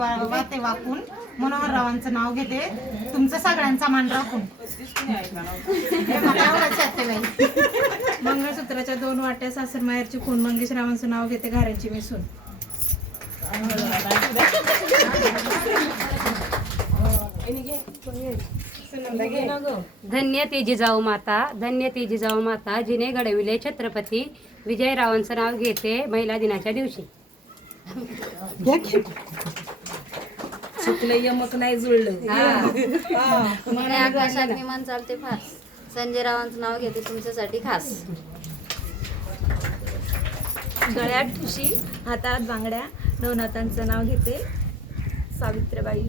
वाते वाकून मनोहर रावांचं नाव घेते, तुमचं सगळ्यांचा मान राखून. मंगळसूत्राच्या 2 वाट्या सासर माहेरची खून, मंगेश रावांचं नाव घेते, घाऱ्यांची मिसून. धन्य तेजी जाऊ माता, धन्य तेजी जाऊ माता, जिने घडविले छत्रपती विजयरावांचं नाव घेते महिला दिनाच्या दिवशी. चुकलं यमक नाही जुळलं. आकाशात विमान चालते फास, संजय रावांचं नाव घेते तुमच्यासाठी खास. गळ्यात ठुशी, हातात बांगड्या, नवनाथांचं नाव घेते, सावित्रीबाई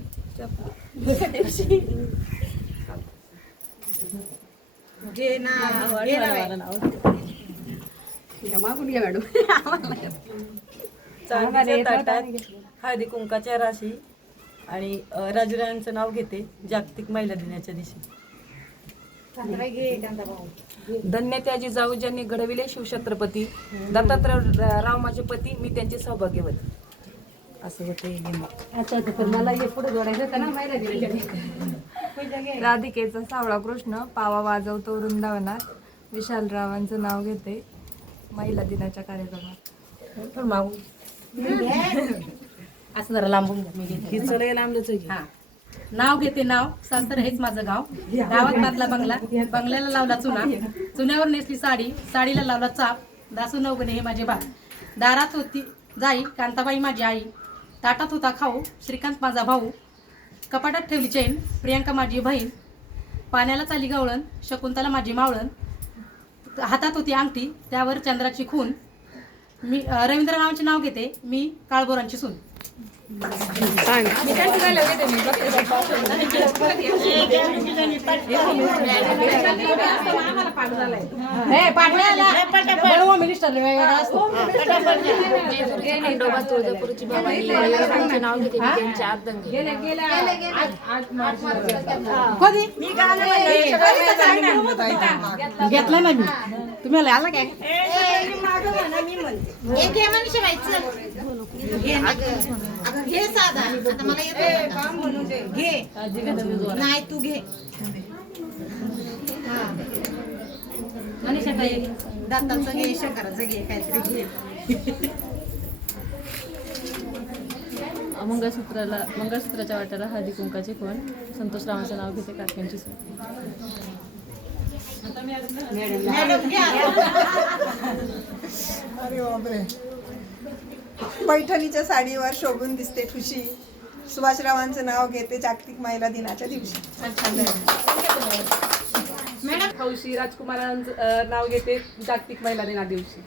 चांदीच्या ताटात हळदी कुंकाच्या राशी आणि राजुरायांचं नाव घेते जागतिक महिला दिनाच्या दिवशी. धन्य त्याजी जाऊ ज्यांनी घडविले शिवछत्रपती दत्तात्रय राव माझे पती, मी त्यांचे सौभाग्यवती. असं होते. मला हे पुढे जोडायचं होतं ना महिला दिनाच्या दिवशी. राधिकेचा सावळा कृष्ण, पावा वाजवतो वृंदावनात, विशालरावांचं नाव घेते महिला दिनाच्या कार्यक्रमात. असं जरा लांबून घ्या, मी घेते. नाव घेते नाव, सासर हेच माझं गाव, गावात बांधला बंगला, बंगल्याला लावला चुना, चुन्यावर नेसली साडी, साडीला लावला चाप, दासू नवगणे हे माझे बाप, दारात होती जाई कांताबाई माझी आई, ताटात होता खाऊ श्रीकांत माझा भाऊ, कपाटात ठेवली चैन प्रियांका माझी बहीण, पाण्याला चाली गवळण शकुंतला माझी मावळण, हातात होती अंगठी त्यावर चंद्राची खून, मी रवींद्रनाथांचे नाव घेते, मी काळभोरांची सून. खंडोबा तुळजापूरची भवानी रावांचे नाव घेते, मी त्यांचे अर्धंगी. घेतला ना मी, तुम्ही आला काय? घे साधा, आता मला येतो घे, नाही तू घे. दत्ताचं घे, शंकराचं घे, काहीतरी घे. मंगळसूत्राच्या वाट्याला हळदी कुंकाचे कोण, संतोष रावांचं नाव घेते, काक्यांची सून. पैठणीच्या साडीवर शोभून दिसते ठुशी, सुभाषरावांचं नाव घेते जागतिक महिला दिनाच्या दिवशी. हौशी राजकुमारांचं नाव घेते जागतिक महिला दिना दिवशी.